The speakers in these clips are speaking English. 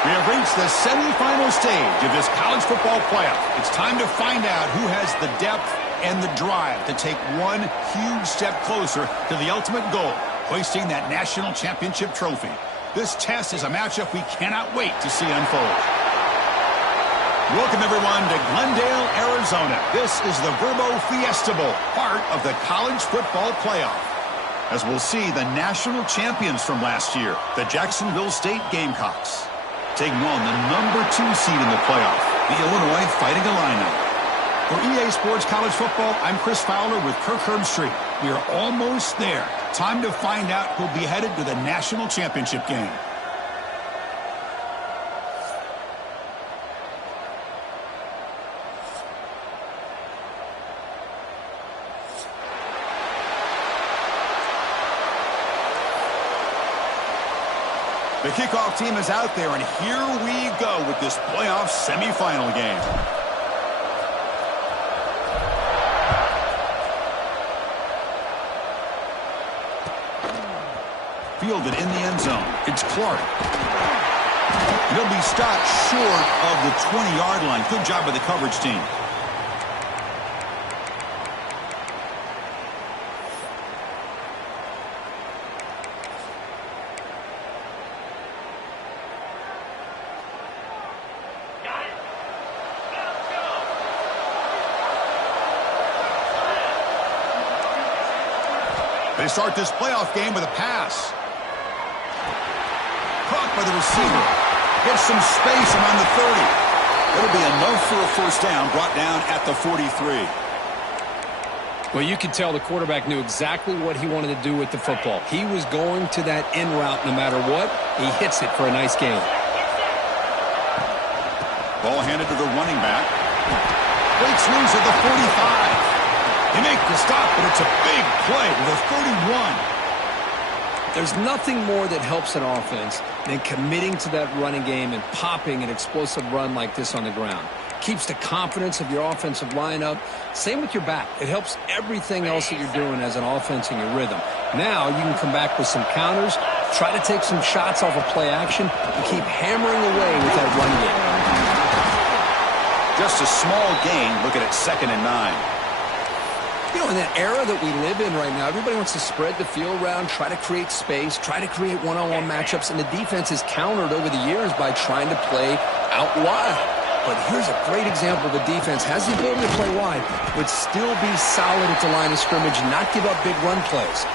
We have reached the semifinal stage of this college football playoff. It's time to find out who has the depth and the drive to take one huge step closer to the ultimate goal, hoisting that national championship trophy. This test is a matchup we cannot wait to see unfold. Welcome, everyone, to Glendale, Arizona. This is the Vrbo Fiesta Bowl, part of the college football playoff. As we'll see the national champions from last year, the Jacksonville State Gamecocks, taking on the number 2 seed in the playoff, the Illinois Fighting Illini. For EA Sports College Football, I'm Chris Fowler with Kirk Herbstreit. We are almost there. Time to find out who'll be headed to the national championship game. The kickoff team is out there, and here we go with this playoff semifinal game. Fielded in the end zone. It's Clark. He'll be stopped short of the 20-yard line. Good job by the coverage team. They start this playoff game with a pass. Caught by the receiver. Gets some space around the 30. It'll be enough for a first down, brought down at the 43. Well, you could tell the quarterback knew exactly what he wanted to do with the football. He was going to that in route no matter what. He hits it for a nice gain. Ball handed to the running back. Breaks loose at the 45. They make the stop, but it's a big play to the 31. There's nothing more that helps an offense than committing to that running game and popping an explosive run like this on the ground. Keeps the confidence of your offensive lineup. Same with your back. It helps everything else that you're doing as an offense in your rhythm. Now you can come back with some counters, try to take some shots off of play action, and keep hammering away with that run game. Just a small gain. Looking at 2nd and 9. You know, in that era that we live in right now, everybody wants to spread the field around, try to create space, try to create one-on-one matchups, and the defense is countered over the years by trying to play out wide. But here's a great example. The defense has the ability to play wide, but still be solid at the line of scrimmage and not give up big run plays.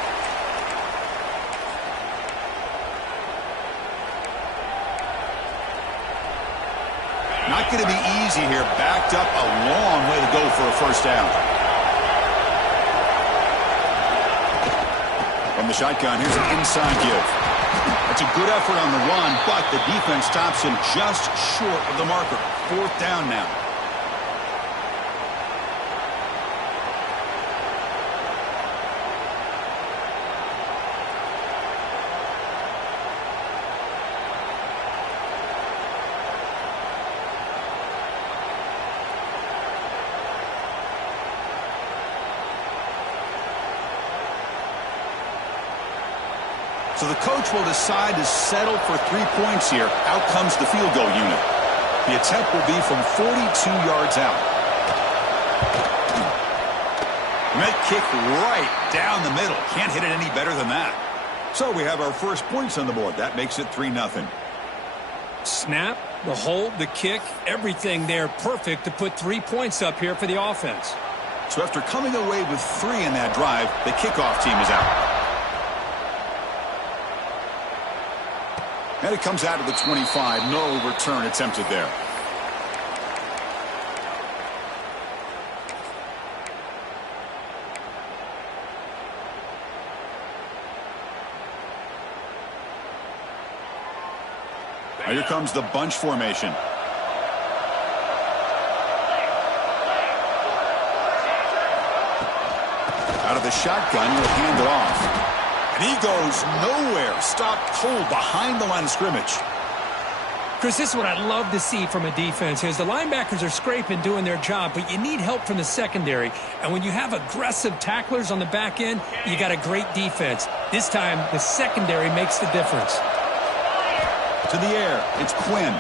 Not going to be easy here. Backed up a long way to go for a first down. From the shotgun, here's an inside give. That's a good effort on the run, but the defense stops him just short of the marker. 4th down now. So the coach will decide to settle for 3 points here. Out comes the field goal unit. The attempt will be from 42 yards out. That kick right down the middle. Can't hit it any better than that. So we have our first points on the board. That makes it 3-0. Snap, the hold, the kick, everything there perfect to put 3 points up here for the offense. So after coming away with 3 in that drive, the kickoff team is out. And it comes out of the 25. No return attempted there. Now here comes the bunch formation. Out of the shotgun, he'll hand it off. And he goes nowhere. Stopped cold behind the line of scrimmage. Chris, this is what I'd love to see from a defense is the linebackers are scraping, doing their job, but you need help from the secondary. And when you have aggressive tacklers on the back end, you got a great defense. This time, the secondary makes the difference. To the air. It's Quinn.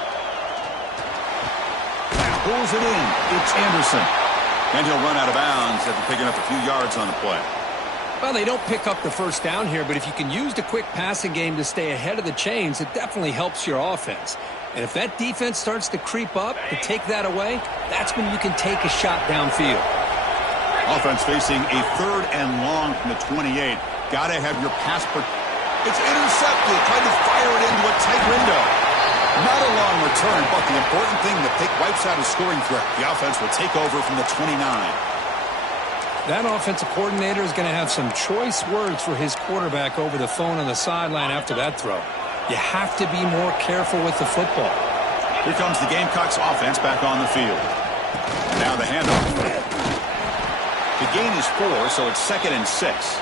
Pulls it in. It's Anderson. And he'll run out of bounds after picking up a few yards on the play. Well, they don't pick up the first down here, but if you can use the quick passing game to stay ahead of the chains, it definitely helps your offense. And if that defense starts to creep up to take that away, that's when you can take a shot downfield. Offense facing a 3rd and long from the 28. Got to have your pass. It's intercepted. Tried to fire it into a tight window. Not a long return, but the important thing, the pick wipes out a scoring threat. The offense will take over from the 29. That offensive coordinator is going to have some choice words for his quarterback over the phone on the sideline after that throw. You have to be more careful with the football. Here comes the Gamecocks offense back on the field. And now the handoff. The gain is 4, so it's 2nd and 6.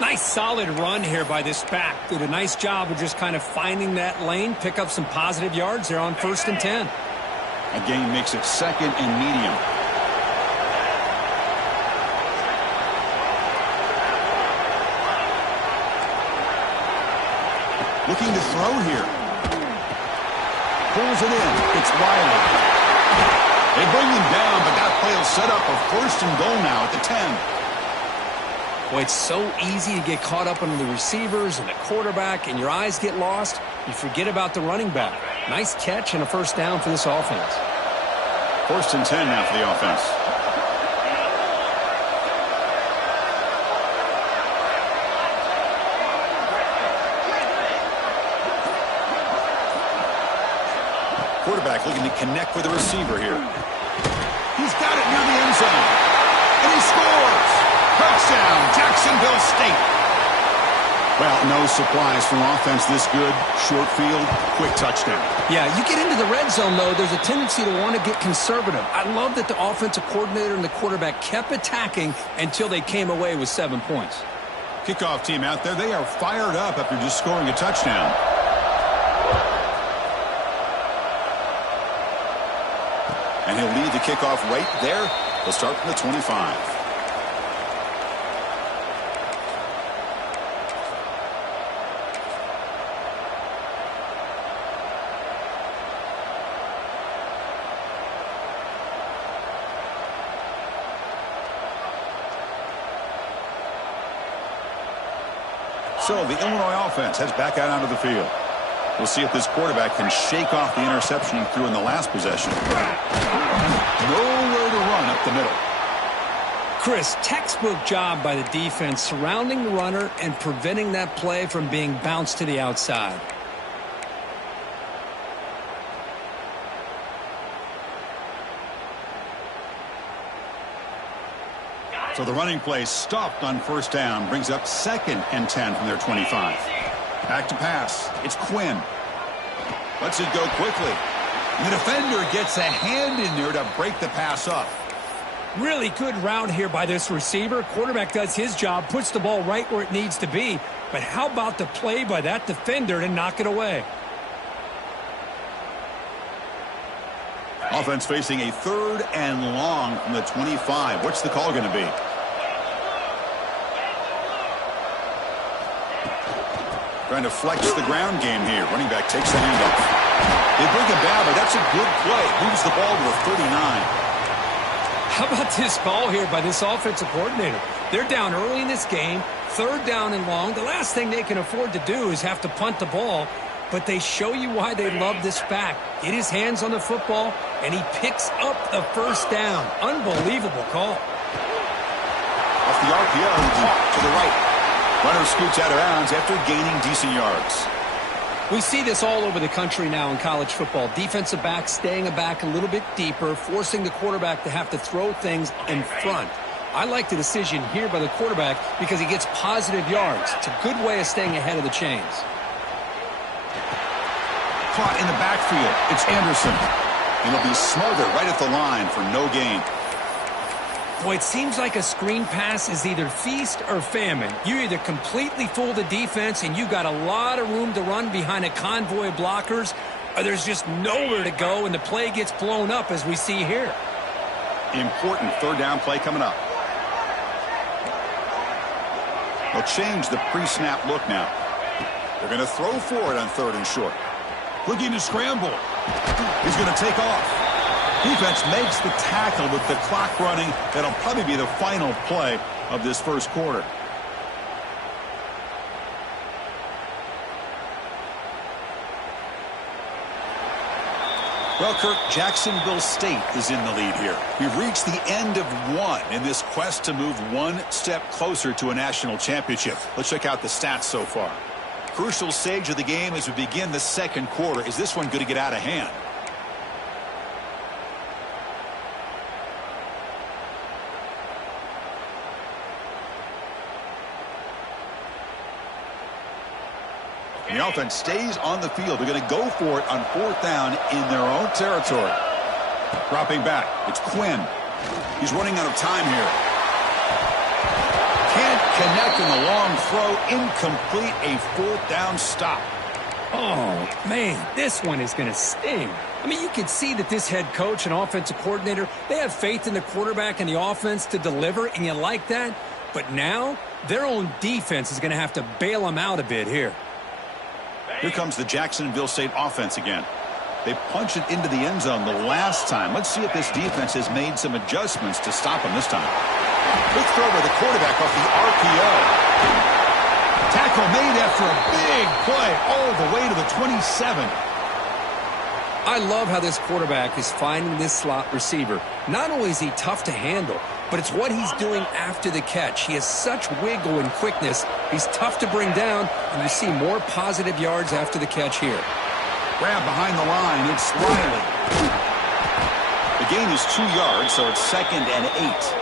Nice solid run here by this back. Did a nice job of just kind of finding that lane, pick up some positive yards there on 1st and 10. A gain makes it 2nd and medium. Looking to throw here. Pulls it in. It's Wiley. They bring him down, but that play will set up a 1st and goal now at the 10. Boy, it's so easy to get caught up on the receivers and the quarterback, and your eyes get lost. You forget about the running back. Nice catch and a 1st down for this offense. 1st and 10 now for the offense. Quarterback looking to connect with the receiver here. He's got it near the end zone. And he scores! Touchdown, Jacksonville State. Well, no surprise from offense this good. Short field, quick touchdown. Yeah, you get into the red zone, though, there's a tendency to want to get conservative. I love that the offensive coordinator and the quarterback kept attacking until they came away with 7 points. Kickoff team out there, they are fired up after just scoring a touchdown. And he'll lead the kickoff right there. They'll start from the 25. So the Illinois offense heads back out onto the field. We'll see if this quarterback can shake off the interception he threw in the last possession. Nowhere to run up the middle. Chris, textbook job by the defense surrounding the runner and preventing that play from being bounced to the outside. So the running play stopped on 1st down, brings up 2nd and 10 from their 25. Back to pass. It's Quinn. Lets it go quickly. And the defender gets a hand in there to break the pass up. Really good route here by this receiver. Quarterback does his job, puts the ball right where it needs to be. But how about the play by that defender to knock it away? Offense facing a 3rd and long from the 25. What's the call going to be? Trying to flex the ground game here. Running back takes the handoff. They bring him down, but that's a good play. Moves the ball to the 39. How about this call here by this offensive coordinator? They're down early in this game, 3rd down and long. The last thing they can afford to do is have to punt the ball. But they show you why they love this back. Get his hands on the football, and he picks up the 1st down. Unbelievable call. Off the RPO, caught to the right. Runner scoots out of bounds after gaining decent yards. We see this all over the country now in college football. Defensive backs staying back a little bit deeper, forcing the quarterback to have to throw things in front. I like the decision here by the quarterback because he gets positive yards. It's a good way of staying ahead of the chains. Caught in the backfield. It's Anderson. And he'll be smothered right at the line for no gain. Boy, it seems like a screen pass is either feast or famine. You either completely fool the defense and you got a lot of room to run behind a convoy of blockers, or there's just nowhere to go and the play gets blown up as we see here. Important 3rd down play coming up. They'll change the pre-snap look now. They're going to throw for it on 3rd and short. Looking to scramble. He's going to take off. Defense makes the tackle with the clock running. That'll probably be the final play of this first quarter. Well, Kirk, Jacksonville State is in the lead here. We've reached the end of one in this quest to move one step closer to a national championship. Let's check out the stats so far. Crucial stage of the game as we begin the second quarter. Is this one going to get out of hand? The offense stays on the field. They're going to go for it on fourth down in their own territory. Dropping back. It's Quinn. He's running out of time here. Can't connect in the long throw. Incomplete. A fourth down stop. Oh, man, this one is going to sting. I mean, you can see that this head coach and offensive coordinator, they have faith in the quarterback and the offense to deliver, and you like that. But now, their own defense is going to have to bail them out a bit here. Here comes the Jacksonville State offense again. They punched it into the end zone the last time. Let's see if this defense has made some adjustments to stop them this time. Quick throw by the quarterback off the RPO. Tackle made after a big play all the way to the 27. I love how this quarterback is finding this slot receiver. Not only is he tough to handle, but it's what he's doing after the catch. He has such wiggle and quickness. He's tough to bring down, and you see more positive yards after the catch here. Grab behind the line. It's Riley. The gain is 2 yards, so it's 2nd and 8.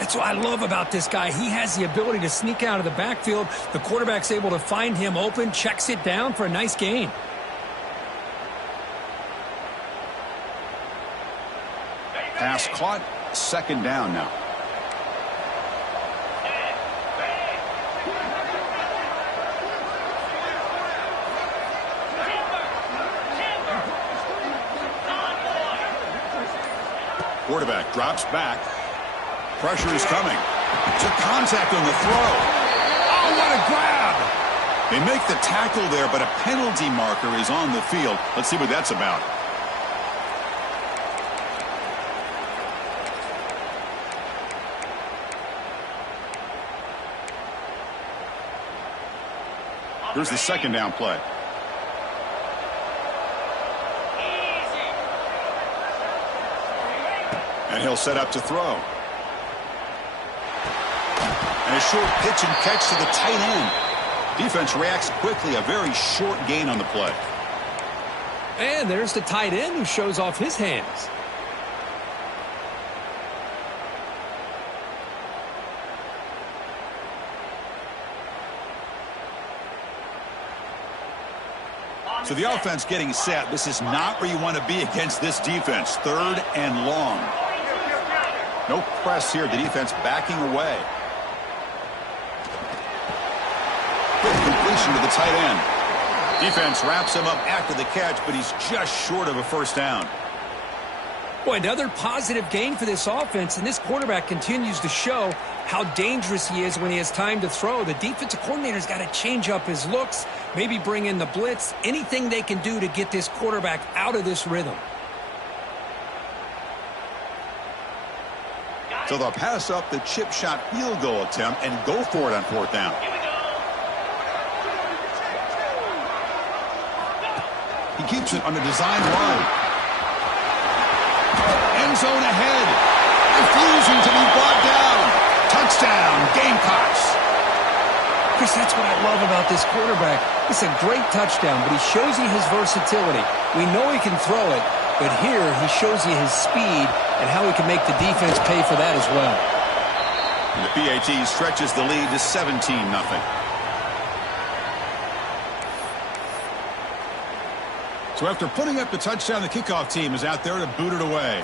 That's what I love about this guy. He has the ability to sneak out of the backfield. The quarterback's able to find him open, checks it down for a nice gain. Pass caught. 2nd down now. Quarterback drops back. Pressure is coming. Took contact on the throw. Oh, what a grab! They make the tackle there, but a penalty marker is on the field. Let's see what that's about. Here's the 2nd down play. And he'll set up to throw. And a short pitch and catch to the tight end. Defense reacts quickly. A very short gain on the play. And there's the tight end who shows off his hands. So the offense getting set. This is not where you want to be against this defense. 3rd and long. No press here. The defense backing away. Quick completion to the tight end. Defense wraps him up after the catch, but he's just short of a first down. Boy, another positive gain for this offense, and this quarterback continues to show how dangerous he is when he has time to throw. The defensive coordinator's got to change up his looks, maybe bring in the blitz, anything they can do to get this quarterback out of this rhythm. So they'll pass up the chip shot field goal attempt and go for it on 4th down. He keeps it on a design run. End zone ahead. Refusing to be brought down. Touchdown, Gamecocks. Chris, that's what I love about this quarterback. It's a great touchdown, but he shows you his versatility. We know he can throw it, but here he shows you his speed and how he can make the defense pay for that as well. And the PAT stretches the lead to 17-0. So after putting up the touchdown, the kickoff team is out there to boot it away.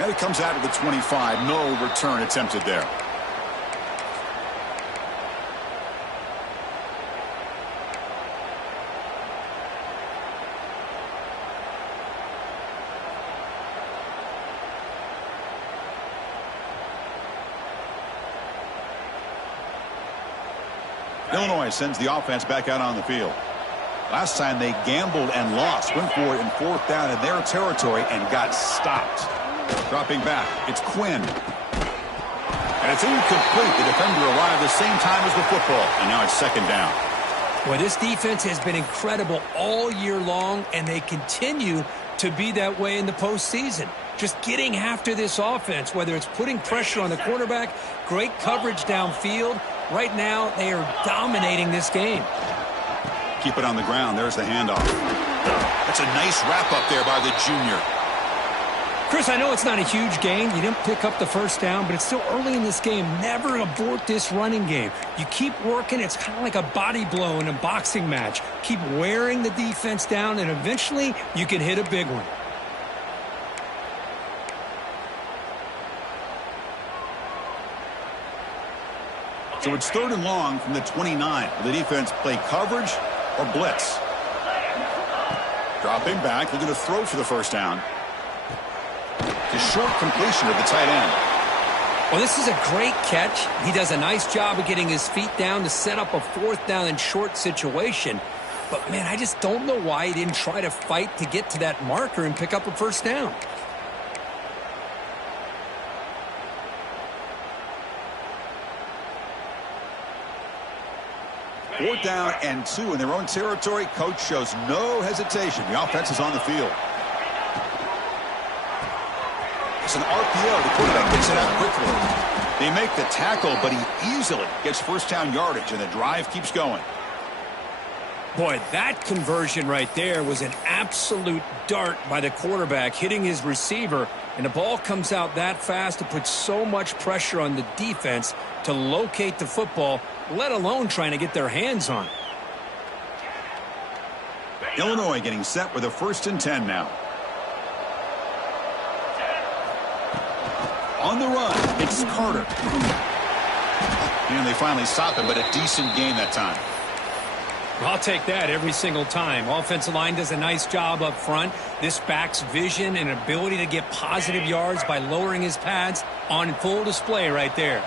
And it comes out of the 25. No return attempted there. Illinois sends the offense back out on the field. Last time they gambled and lost. Went for it in 4th down in their territory and got stopped. Dropping back, it's Quinn. And it's incomplete. The defender arrived the same time as the football. And now it's 2nd down. Well, this defense has been incredible all year long, and they continue to be that way in the postseason. Just getting after this offense, whether it's putting pressure on the quarterback, great coverage downfield. Right now, they are dominating this game. Keep it on the ground. There's the handoff. That's a nice wrap-up there by the junior. Chris, I know it's not a huge gain. You didn't pick up the 1st down, but it's still early in this game. Never abort this running game. You keep working. It's kind of like a body blow in a boxing match. Keep wearing the defense down, and eventually you can hit a big one. So it's 3rd and long from the 29. Will the defense play coverage or blitz? Dropping back, looking to throw for the 1st down. The short completion of the tight end. Well, this is a great catch. He does a nice job of getting his feet down to set up a 4th down and short situation. But, man, I just don't know why he didn't try to fight to get to that marker and pick up a 1st down. Fourth down and 2 in their own territory. Coach shows no hesitation. The offense is on the field. It's an RPO. The quarterback gets it out quickly. They make the tackle, but he easily gets 1st down yardage, and the drive keeps going. Boy, that conversion right there was an absolute dart by the quarterback, hitting his receiver, and the ball comes out that fast. It puts so much pressure on the defense to locate the football, let alone trying to get their hands on it. Illinois getting set with a 1st and 10 now. On the run, it's Carter. And they finally stop him, but a decent game that time. I'll take that every single time. Offensive line does a nice job up front. This back's vision and ability to get positive yards by lowering his pads on full display right there.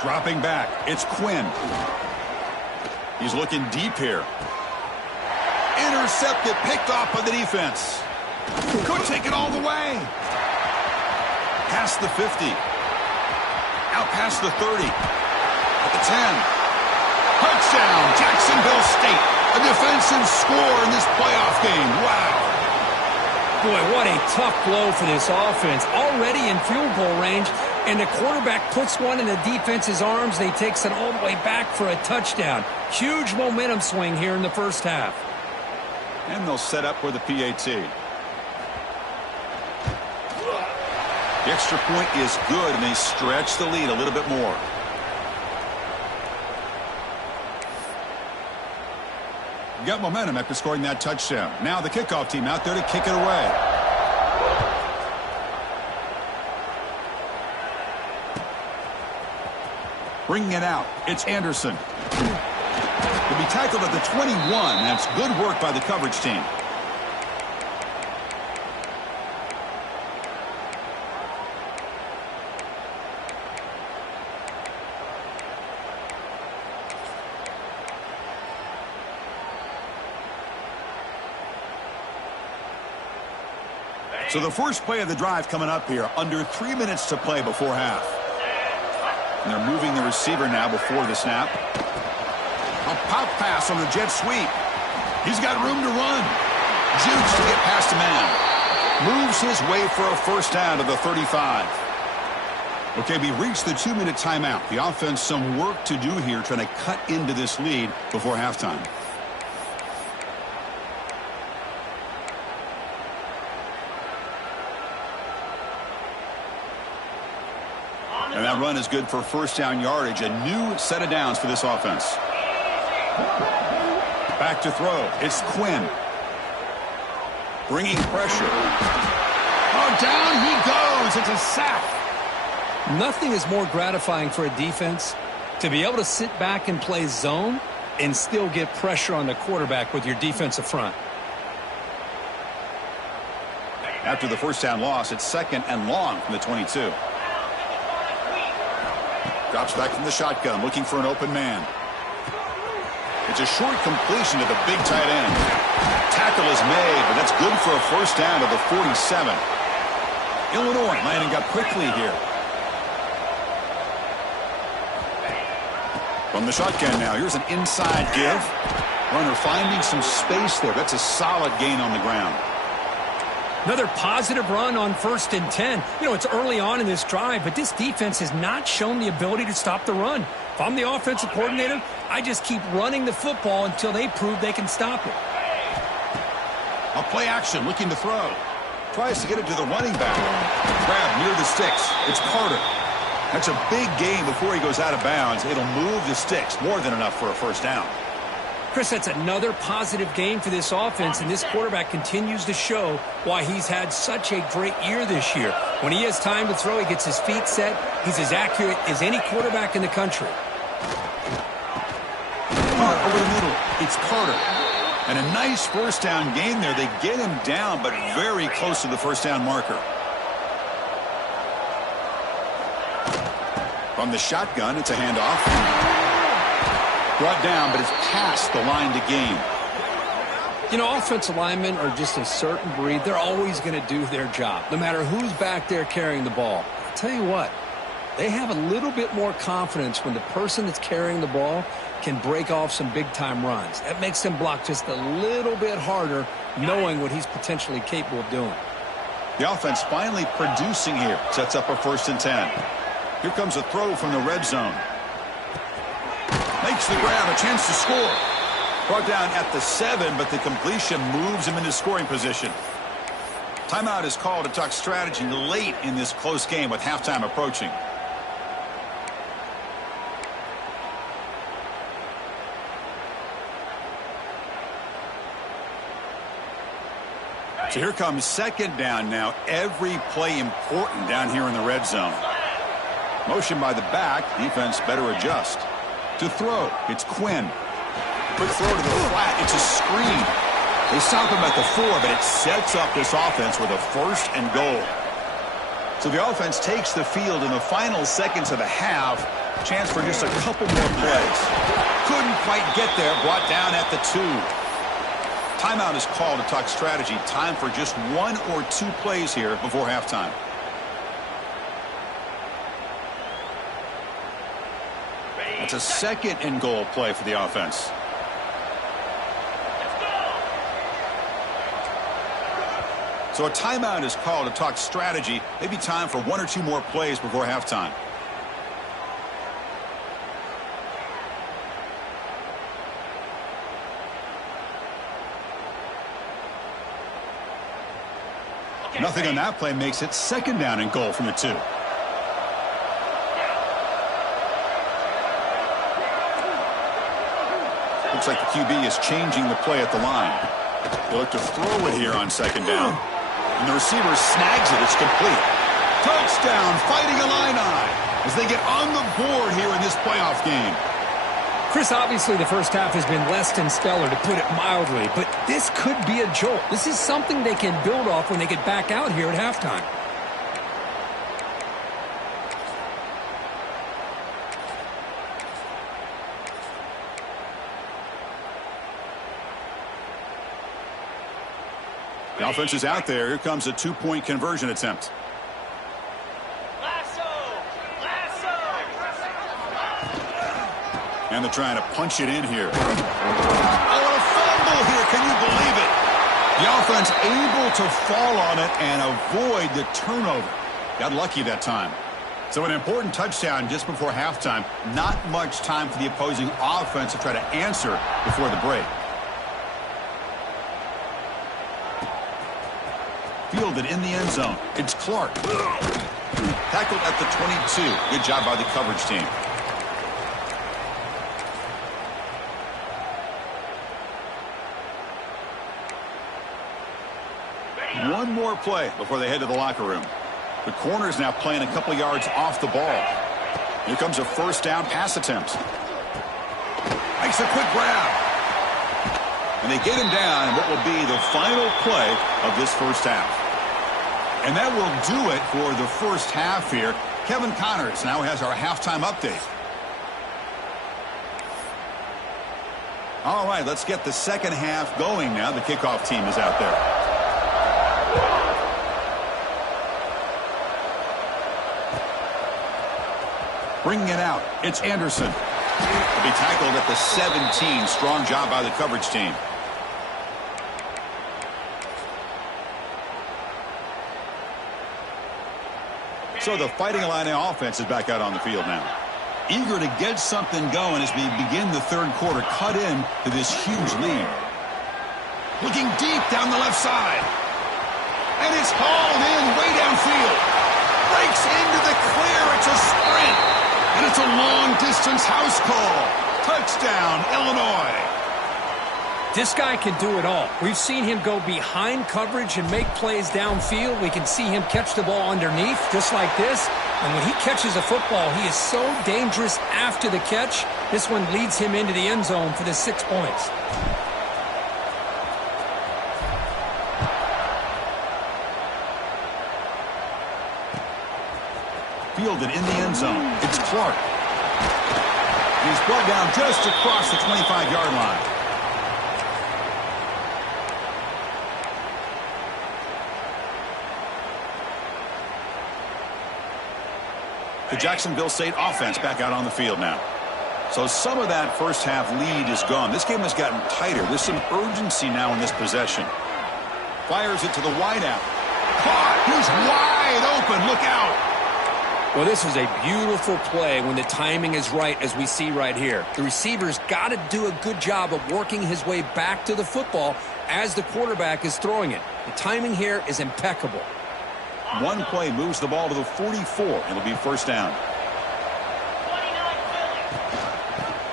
Dropping back, it's Quinn. He's looking deep here. Intercepted, picked off by the defense. Could take it all the way. Past the 50. Out past the 30. At the 10. Touchdown, Jacksonville State. A defensive score in this playoff game. Wow. Boy, what a tough blow for this offense. Already in field goal range, and the quarterback puts one in the defense's arms, and he takes it all the way back for a touchdown. Huge momentum swing here in the 1st half. And they'll set up for the PAT. The extra point is good, and they stretch the lead a little bit more. Got momentum after scoring that touchdown. Now the kickoff team out there to kick it away. Bringing it out, it's Anderson. He'll be tackled at the 21. That's good work by the coverage team. So the first play of the drive coming up here, under 3 minutes to play before half. And they're moving the receiver now before the snap. A pop pass on the jet sweep. He's got room to run. Jukes to get past a man. Moves his way for a 1st down to the 35. Okay, we reached the 2-minute timeout. The offense some work to do here trying to cut into this lead before halftime. And that run is good for 1st down yardage. A new set of downs for this offense. Back to throw. It's Quinn. Bringing pressure. Oh, down he goes. It's a sack. Nothing is more gratifying for a defense to be able to sit back and play zone and still get pressure on the quarterback with your defensive front. After the 1st down loss, it's 2nd and long from the 22. Drops back from the shotgun, looking for an open man. It's a short completion to the big tight end. Tackle is made, but that's good for a first down to the 47. Illinois lining up quickly here. From the shotgun now, here's an inside give. Runner finding some space there. That's a solid gain on the ground. Another positive run on 1st and 10. You know, it's early on in this drive, but this defense has not shown the ability to stop the run. If I'm the offensive coordinator, I just keep running the football until they prove they can stop it. A play action, looking to throw. Tries to get it to the running back. Grab near the sticks. It's Carter. That's a big gain before he goes out of bounds. It'll move the sticks, more than enough for a first down. Chris, that's another positive game for this offense, and this quarterback continues to show why he's had such a great year this year. When he has time to throw, he gets his feet set. He's as accurate as any quarterback in the country. Over the middle, it's Carter. And a nice first down gain there. They get him down, but very close to the first down marker. From the shotgun, it's a handoff. Brought down, but it's past the line to gain. You know, offensive linemen are just a certain breed. They're always going to do their job, no matter who's back there carrying the ball. I'll tell you what, they have a little bit more confidence when the person that's carrying the ball can break off some big-time runs. That makes them block just a little bit harder, knowing what he's potentially capable of doing. The offense finally producing here. Sets up a 1st and 10. Here comes a throw from the red zone. Makes the grab, a chance to score. Brought down at the 7, but the completion moves him into scoring position. Timeout is called to talk strategy late in this close game with halftime approaching. So here comes 2nd down now. Every play important down here in the red zone. Motion by the back. Defense better adjust. To throw, it's Quinn. Quick throw to the flat. It's a screen. They stop him at the 4, but it sets up this offense with a 1st and goal. So the offense takes the field in the final seconds of the half. Chance for just a couple more plays. Couldn't quite get there. Brought down at the 2. Timeout is called to talk strategy. Time for just 1 or 2 plays here before halftime. It's a 2nd and goal play for the offense. So a timeout is called to talk strategy. Maybe time for 1 or 2 more plays before halftime. Nothing on that play makes it 2nd down and goal from the 2. Looks like the QB is changing the play at the line. They look to throw it here on 2nd down. And the receiver snags it. It's complete. Touchdown, Fighting Illini as they get on the board here in this playoff game. Chris, obviously the first half has been less than stellar, to put it mildly, but this could be a jolt. This is something they can build off when they get back out here at halftime. The offense is out there. Here comes a 2-point conversion attempt. And they're trying to punch it in here. Oh, a fumble here. Can you believe it? The offense able to fall on it and avoid the turnover. Got lucky that time. So an important touchdown just before halftime. Not much time for the opposing offense to try to answer before the break. Fielded in the end zone. It's Clark. Tackled at the 22. Good job by the coverage team. One more play before they head to the locker room. The corner's now playing a couple yards off the ball. Here comes a 1st down pass attempt. Makes a quick grab. And they get him down in what will be the final play of this first half. And that will do it for the first half here. Kevin Connors now has our halftime update. All right, let's get the second half going now. The kickoff team is out there. Bringing it out, it's Anderson. He'll be tackled at the 17. Strong job by the coverage team. So the Fighting Illini offense is back out on the field now. Eager to get something going as we begin the third quarter. Cut in to this huge lead. Looking deep down the left side. And it's hauled in way downfield. Breaks into the clear. It's a sprint. And it's a long-distance house call. Touchdown, Illinois. This guy can do it all. We've seen him go behind coverage and make plays downfield. We can see him catch the ball underneath just like this. And when he catches a football, he is so dangerous after the catch. This one leads him into the end zone for the 6 points. Fielded in the end zone. It's Clark. He's brought down just across the 25-yard line. The Jacksonville State offense back out on the field now. So some of that first half lead is gone. This game has gotten tighter. There's some urgency now in this possession. Fires it to the wideout. Caught. He's wide open. Look out. Well, this is a beautiful play when the timing is right, as we see right here. The receiver's got to do a good job of working his way back to the football as the quarterback is throwing it. The timing here is impeccable. One play moves the ball to the 44. It'll be first down.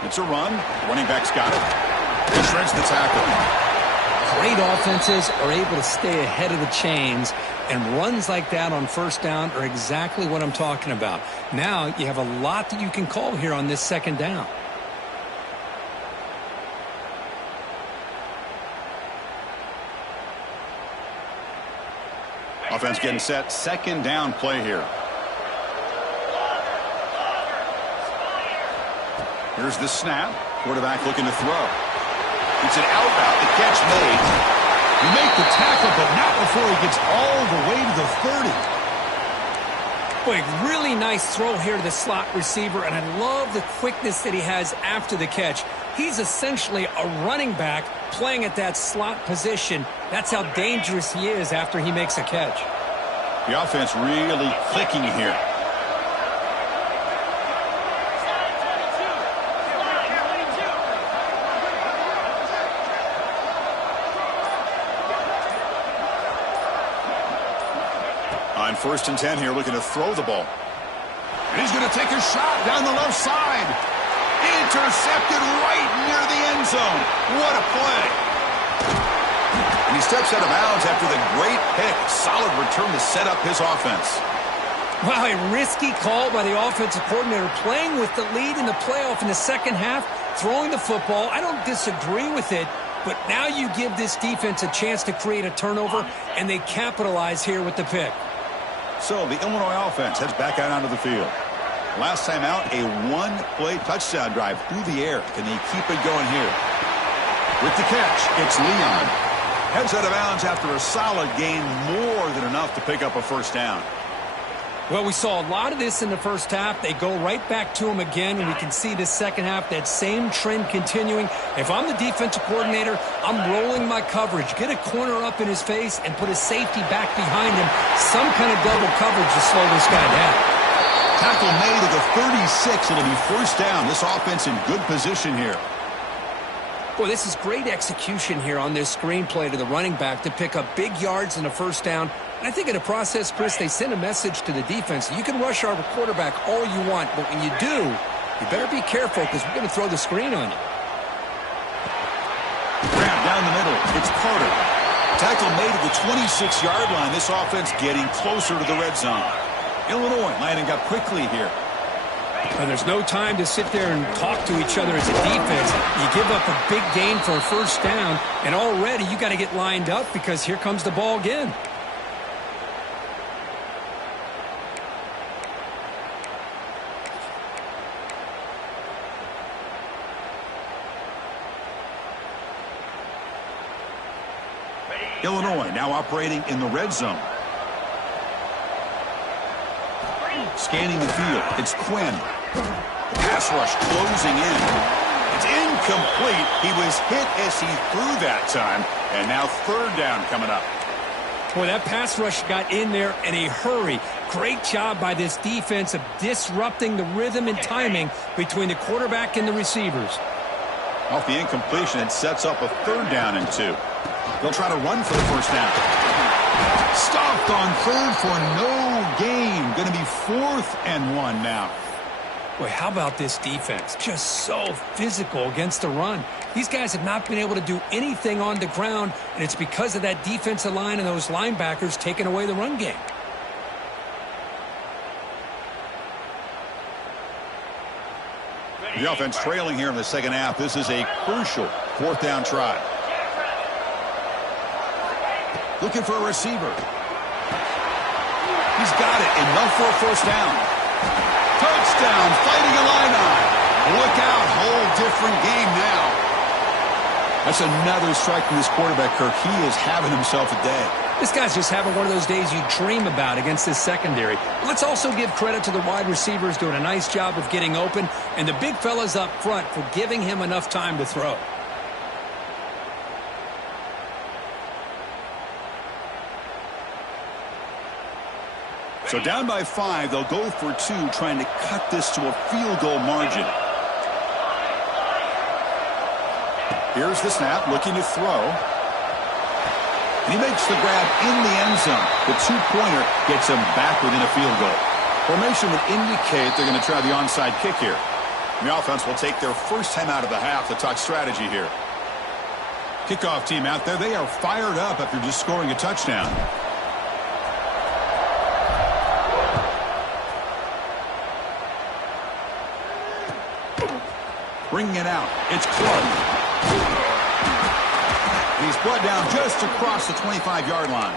It's a run. Running back's got it. He shreds the tackle. Great offenses are able to stay ahead of the chains, and runs like that on first down are exactly what I'm talking about. Now you have a lot that you can call here on this second down. Offense getting set. Second down play here. Here's the snap. Quarterback looking to throw. It's an out route. The catch made. You make the tackle, but not before he gets all the way to the 30. Boy, really nice throw here to the slot receiver, and I love the quickness that he has after the catch. He's essentially a running back playing at that slot position. That's how dangerous he is after he makes a catch. The offense really clicking here. On 1st and 10 here, looking to throw the ball. And he's going to take a shot down the left side. Intercepted right near the end zone. What a play. And he steps out of bounds after the great pick. Solid return to set up his offense. Wow, a risky call by the offensive coordinator, playing with the lead in the playoff in the second half, throwing the football. I don't disagree with it, but now you give this defense a chance to create a turnover, and they capitalize here with the pick. So the Illinois offense heads back out onto the field. Last time out, a one-play touchdown drive through the air. Can they keep it going here? With the catch, it's Leon. Heads out of bounds after a solid gain, more than enough to pick up a first down. Well, we saw a lot of this in the first half. They go right back to him again, and we can see the second half, that same trend continuing. If I'm the defensive coordinator, I'm rolling my coverage. Get a corner up in his face and put a safety back behind him. Some kind of double coverage to slow this guy down. Tackle made at the 36. It'll be first down. This offense in good position here. Boy, this is great execution here on this screenplay to the running back to pick up big yards in the first down. And I think in the process, Chris, they send a message to the defense. You can rush our quarterback all you want, but when you do, you better be careful because we're going to throw the screen on you. Grab down the middle. It's Carter. Tackle made at the 26-yard line. This offense getting closer to the red zone. Illinois lining up quickly here. And there's no time to sit there and talk to each other as a defense. You give up a big gain for a first down, and already you got to get lined up because here comes the ball again. Illinois now operating in the red zone. Scanning the field, it's Quinn. Pass rush closing in. It's incomplete. He was hit as he threw that time. And now third down coming up. Boy, that pass rush got in there in a hurry. Great job by this defense of disrupting the rhythm and timing between the quarterback and the receivers. Off the incompletion, it sets up a third down and 2. They'll try to run for the first down. Stopped on third for no gain. Going to be 4th and 1 now. Boy, how about this defense? Just so physical against the run. These guys have not been able to do anything on the ground, and it's because of that defensive line and those linebackers taking away the run game. The offense trailing here in the second half. This is a crucial 4th down try. Looking for a receiver. He's got it. Enough for a first down. Touchdown, fighting Illini. Look out, whole different game now. That's another strike from this quarterback, Kirk. He is having himself a day. This guy's just having one of those days you dream about against this secondary. Let's also give credit to the wide receivers doing a nice job of getting open, and the big fellas up front for giving him enough time to throw. So down by 5, they'll go for 2, trying to cut this to a field goal margin. Here's the snap, looking to throw. And he makes the grab in the end zone. The 2-pointer gets him back within a field goal. Formation would indicate they're going to try the onside kick here. And the offense will take their first time out of the half to talk strategy here. Kickoff team out there, they are fired up after just scoring a touchdown. Bringing it out, it's Clark. He's brought down just across the 25-yard line.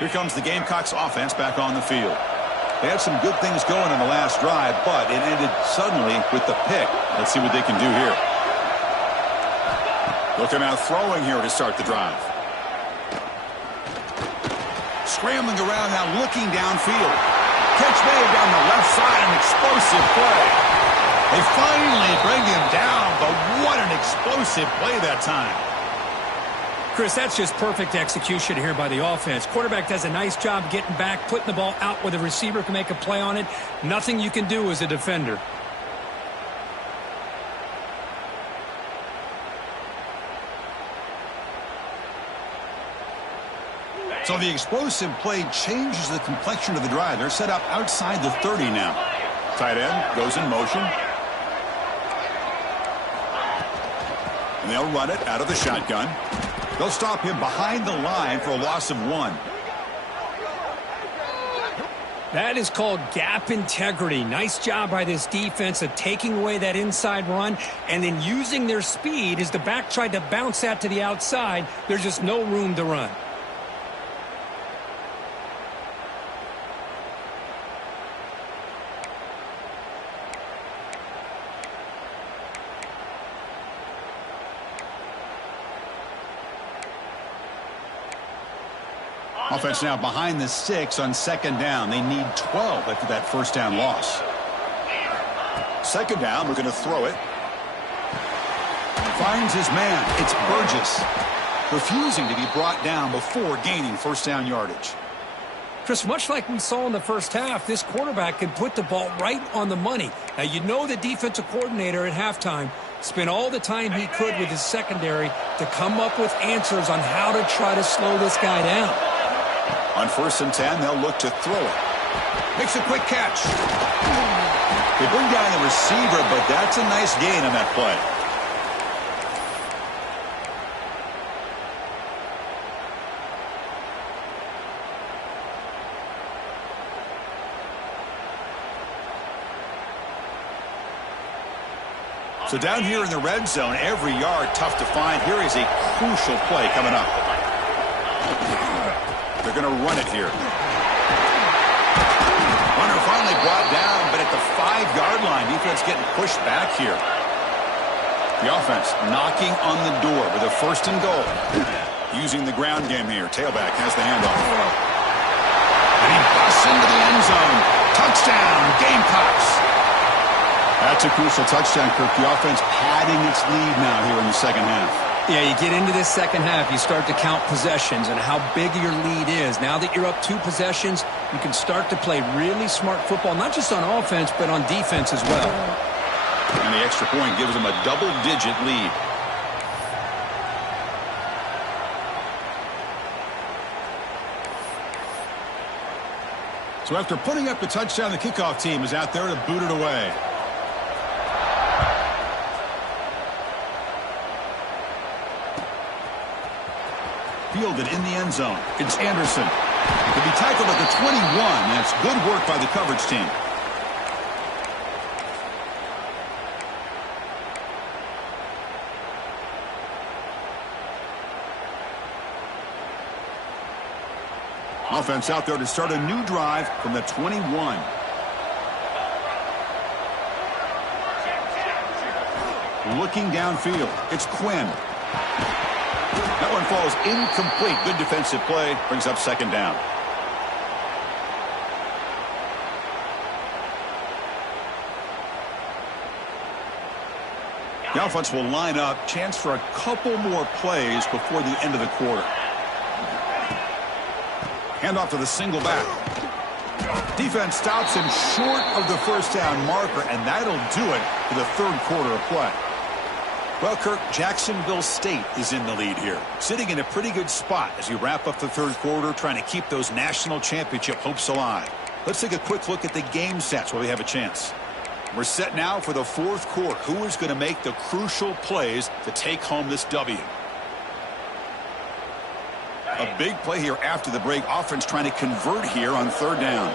Here comes the Gamecocks offense back on the field. They had some good things going in the last drive, but it ended suddenly with the pick. Let's see what they can do here. Looking out throwing here to start the drive. Scrambling around now, looking downfield. Catch made down the left side, an explosive play. They finally bring him down, but what an explosive play that time. Chris, that's just perfect execution here by the offense. Quarterback does a nice job getting back, putting the ball out where the receiver can make a play on it. Nothing you can do as a defender. So the explosive play changes the complexion of the drive. They're set up outside the 30 now. Tight end goes in motion. And they'll run it out of the shotgun. They'll stop him behind the line for a loss of 1. That is called gap integrity. Nice job by this defense of taking away that inside run and then using their speed as the back tried to bounce that to the outside. There's just no room to run. Offense now behind the 6 on second down. They need 12 after that first down loss. Second down, we're going to throw it. Finds his man. It's Burgess. Refusing to be brought down before gaining first down yardage. Chris, much like we saw in the first half, this quarterback can put the ball right on the money. Now, you know the defensive coordinator at halftime spent all the time he could with his secondary to come up with answers on how to try to slow this guy down. On 1st and 10, they'll look to throw it. Makes a quick catch. They bring down the receiver, but that's a nice gain on that play. So down here in the red zone, every yard tough to find. Here is a crucial play coming up. They're going to run it here. Runner finally brought down at the 5-yard line. Defense getting pushed back here. The offense knocking on the door with a 1st and goal. Using the ground game here. Tailback has the handoff. And he busts into the end zone. Touchdown, Gamecocks. That's a crucial touchdown, Kirk. The offense padding its lead now here in the second half. Yeah, you get into this second half, you start to count possessions and how big your lead is. Now that you're up 2 possessions, you can start to play really smart football, not just on offense, but on defense as well. And the extra point gives them a double-digit lead. So after putting up the touchdown, the kickoff team is out there to boot it away. Fielded in the end zone. It's Anderson. He'll be tackled at the 21. That's good work by the coverage team. Offense out there to start a new drive from the 21. Looking downfield. It's Quinn. That one falls incomplete. Good defensive play. Brings up 2nd down. The offense will line up. Chance for a couple more plays before the end of the quarter. Handoff to the single back. Defense stops him short of the 1st down marker, and that'll do it for the 3rd quarter of play. Well, Kirk, Jacksonville State is in the lead here, sitting in a pretty good spot as we wrap up the 3rd quarter, trying to keep those national championship hopes alive. Let's take a quick look at the game stats while we have a chance. We're set now for the 4th quarter. Who is going to make the crucial plays to take home this W? A big play here after the break. Offense trying to convert here on 3rd down.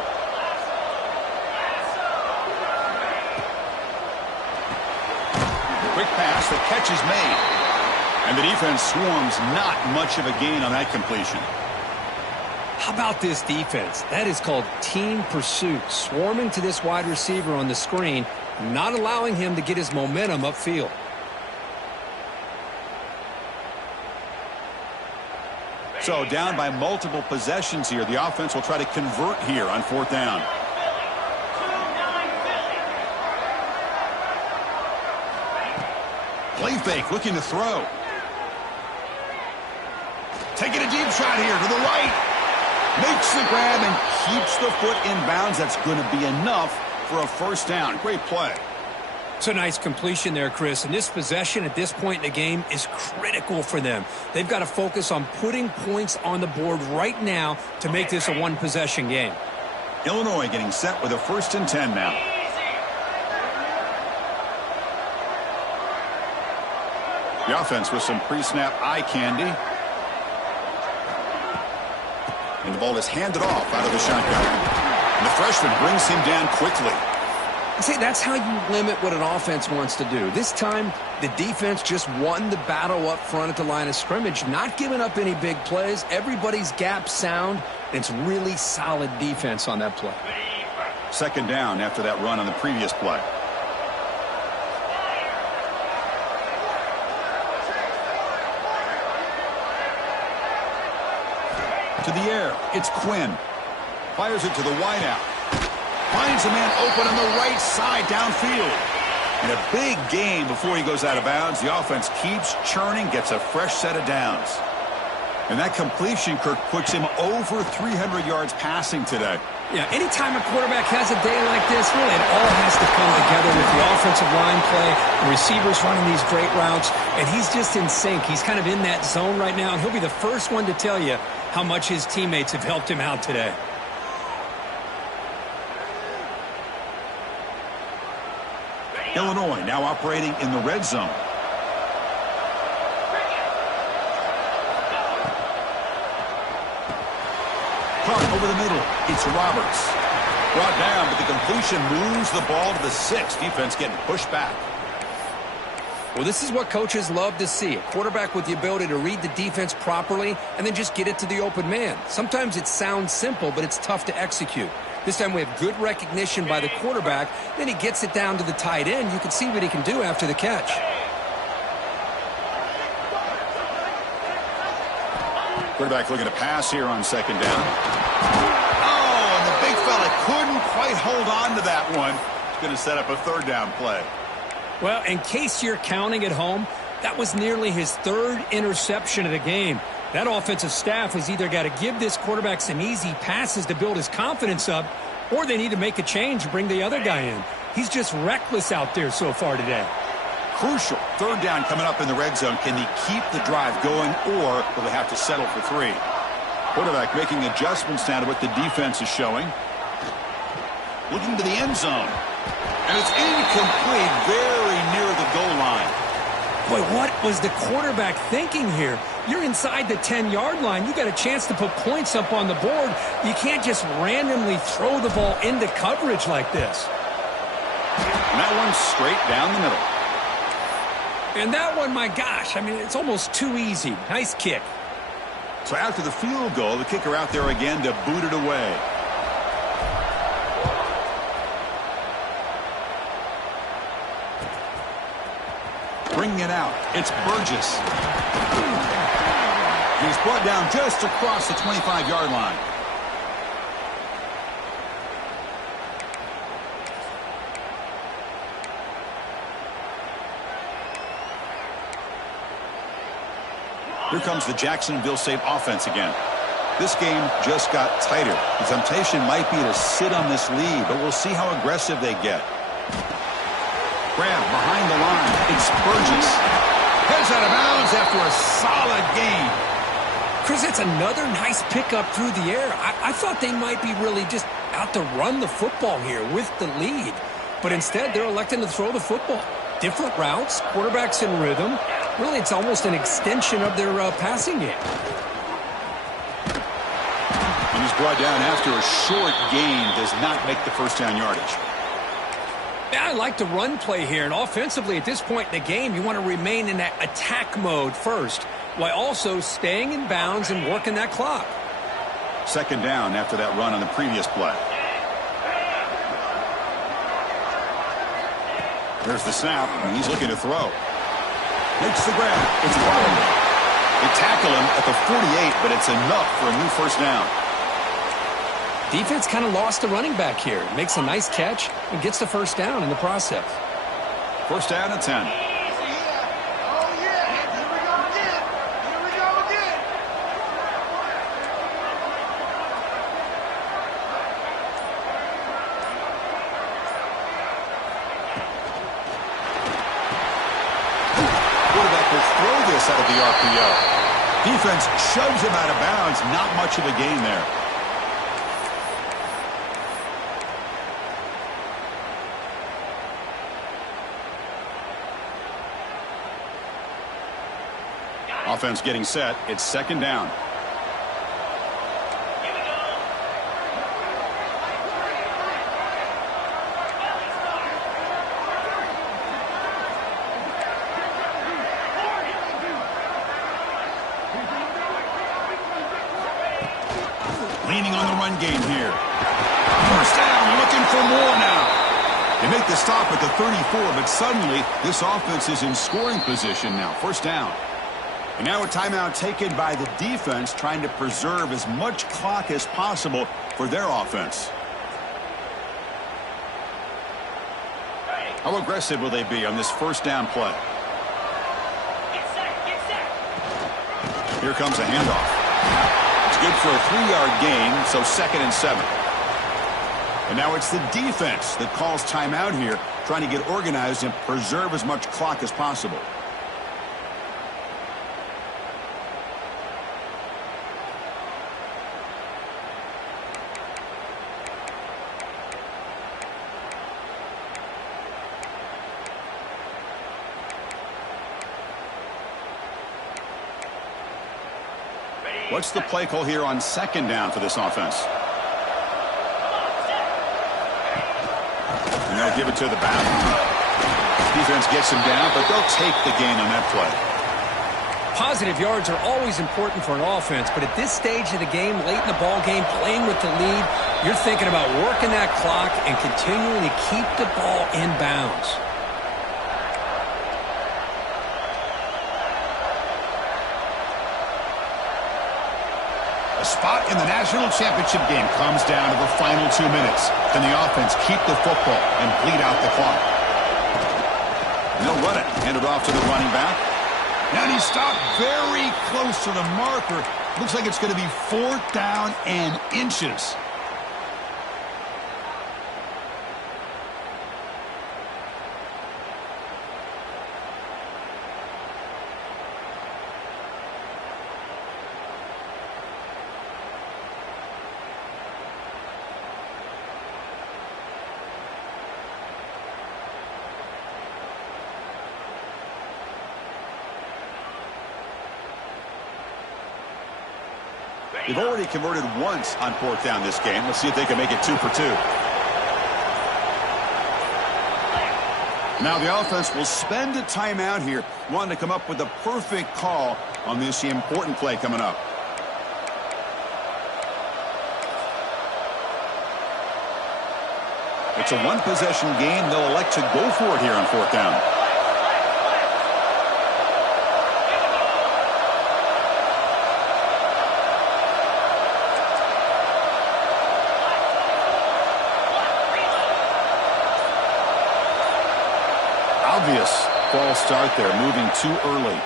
Quick pass. The catch is made. And the defense swarms. Not much of a gain on that completion. How about this defense? That is called team pursuit. Swarming to this wide receiver on the screen, not allowing him to get his momentum upfield. So down by multiple possessions here. The offense will try to convert here on 4th down. Play fake, looking to throw. Taking a deep shot here to the right. Makes the grab and keeps the foot in bounds. That's going to be enough for a 1st down. Great play. It's a nice completion there, Chris. And this possession at this point in the game is critical for them. They've got to focus on putting points on the board right now to make this a 1-possession game. Illinois getting set with a 1st and 10 now. The offense with some pre-snap eye candy. And the ball is handed off out of the shotgun. And the freshman brings him down quickly. See, that's how you limit what an offense wants to do. This time, the defense just won the battle up front at the line of scrimmage, not giving up any big plays. Everybody's gap sound. It's really solid defense on that play. 2nd down after that run on the previous play. To the air, it's Quinn. Fires it to the wideout. Finds a man open on the right side downfield. And a big gain before he goes out of bounds. The offense keeps churning, gets a fresh set of downs. And that completion, Kirk, puts him over 300 yards passing today. Yeah, anytime a quarterback has a day like this, really it all has to come together with the offensive line play, the receivers running these great routes, and he's just in sync. He's kind of in that zone right now, and he'll be the first one to tell you how much his teammates have helped him out today. Illinois now operating in the red zone. Caught over the middle. It's Roberts. Brought down, but the completion moves the ball to the 6. Defense getting pushed back. Well, this is what coaches love to see. A quarterback with the ability to read the defense properly and then just get it to the open man. Sometimes it sounds simple, but it's tough to execute. This time we have good recognition by the quarterback. Then he gets it down to the tight end. You can see what he can do after the catch. Quarterback looking to pass here on second down. Oh, and the big fella couldn't quite hold on to that one. He's going to set up a third down play. Well, in case you're counting at home, that was nearly his third interception of the game. That offensive staff has either got to give this quarterback some easy passes to build his confidence up, or they need to make a change and bring the other guy in. He's just reckless out there so far today. Crucial. Third down coming up in the red zone. Can he keep the drive going, or will they have to settle for 3? Quarterback making adjustments now to what the defense is showing. Looking to the end zone. And it's incomplete, very near the goal line. Boy, what was the quarterback thinking here? You're inside the 10-yard line. You got a chance to put points up on the board. You can't just randomly throw the ball into coverage like this. And that one's straight down the middle. And that one, my gosh, I mean, it's almost too easy. Nice kick. So after the field goal, the kicker out there again to boot it away. Bringing it out, it's Burgess. He's brought down just across the 25-yard line. Here comes the Jacksonville State offense again. This game just got tighter. The temptation might be to sit on this lead, but we'll see how aggressive they get. Grab behind the line. It's Burgess. Heads out of bounds after a solid gain. Chris, that's another nice pickup through the air. I thought they might be really just out to run the football here with the lead. But instead, they're electing to throw the football. Different routes, quarterbacks in rhythm. Really, it's almost an extension of their passing game. And he's brought down after a short gain. Does not make the first down yardage. Yeah, I like the run play here. And offensively, at this point in the game, you want to remain in that attack mode first, while also staying in bounds and working that clock. Second down after that run on the previous play. There's the snap, and he's looking to throw. Makes the grab. It's Barlow. They tackle him at the 48, but it's enough for a new first down. Defense kind of lost the running back here. Makes a nice catch and gets the first down in the process. First down at 10. Out of the RPO. Defense shoves him out of bounds. Not much of a gain there. Offense getting set. It's second down. Leaning on the run game here. First down, looking for more now. They make the stop at the 34, but suddenly this offense is in scoring position now. First down. And now a timeout taken by the defense, trying to preserve as much clock as possible for their offense. How aggressive will they be on this first down play? Here comes a handoff. Good for a 3-yard gain, so second and 7. And now it's the defense that calls timeout here, trying to get organized and preserve as much clock as possible. What's the play call here on second down for this offense? And they'll give it to the back. Defense gets him down, but they'll take the gain on that play. Positive yards are always important for an offense, but at this stage of the game, late in the ball game, playing with the lead, you're thinking about working that clock and continuing to keep the ball in bounds. A spot in the national championship game comes down to the final 2 minutes. Can the offense keep the football and bleed out the clock? And they'll run it. Hand it off to the running back. And he stopped very close to the marker. Looks like it's going to be 4th down and inches. They've already converted once on 4th down this game. Let's see if they can make it 2 for 2. Now the offense will spend a timeout here, wanting to come up with the perfect call on this important play coming up. It's a one-possession game. They'll elect to go for it here on 4th down. Obvious false start there, moving too early.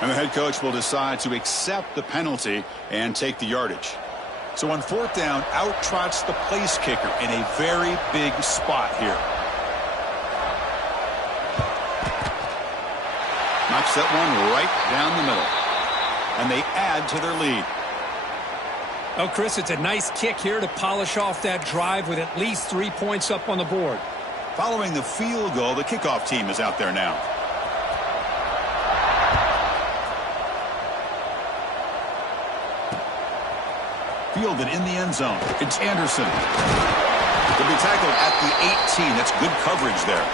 And the head coach will decide to accept the penalty and take the yardage. So on 4th down, out trots the place kicker in a very big spot here. Knocks that one right down the middle. And they add to their lead. Oh, Chris, it's a nice kick here to polish off that drive with at least 3 points up on the board. Following the field goal, the kickoff team is out there now. Fielded in the end zone. It's Anderson. He'll be tackled at the 18. That's good coverage there.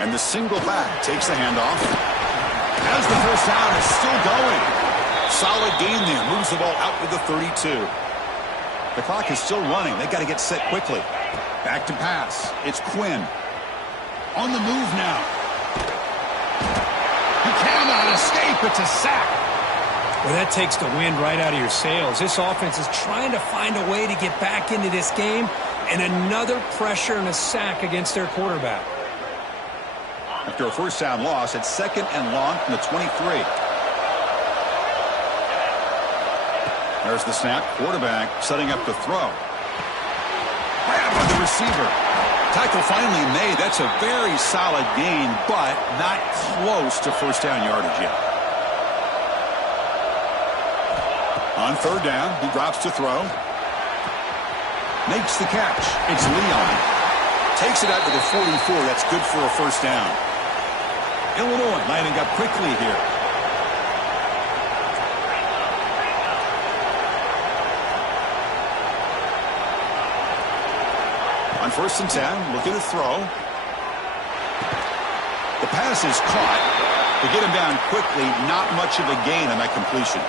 And the single back takes the handoff. As the first down is still going. Solid gain there. Moves the ball out to the 32. The clock is still running. They've got to get set quickly. Back to pass. It's Quinn. On the move now. He cannot escape. It's a sack. Well, that takes the wind right out of your sails. This offense is trying to find a way to get back into this game, and another pressure and a sack against their quarterback. After a first down loss, it's 2nd and long from the 23. There's the snap. Quarterback setting up to throw. Grab by the receiver. Tackle finally made. That's a very solid gain, but not close to first down yardage yet. On 3rd down, he drops to throw. Makes the catch. It's Leon. Takes it out to the 44. That's good for a first down. Illinois lining up quickly here. On 1st and 10, looking to throw. The pass is caught. To get him down quickly, not much of a gain on that completion.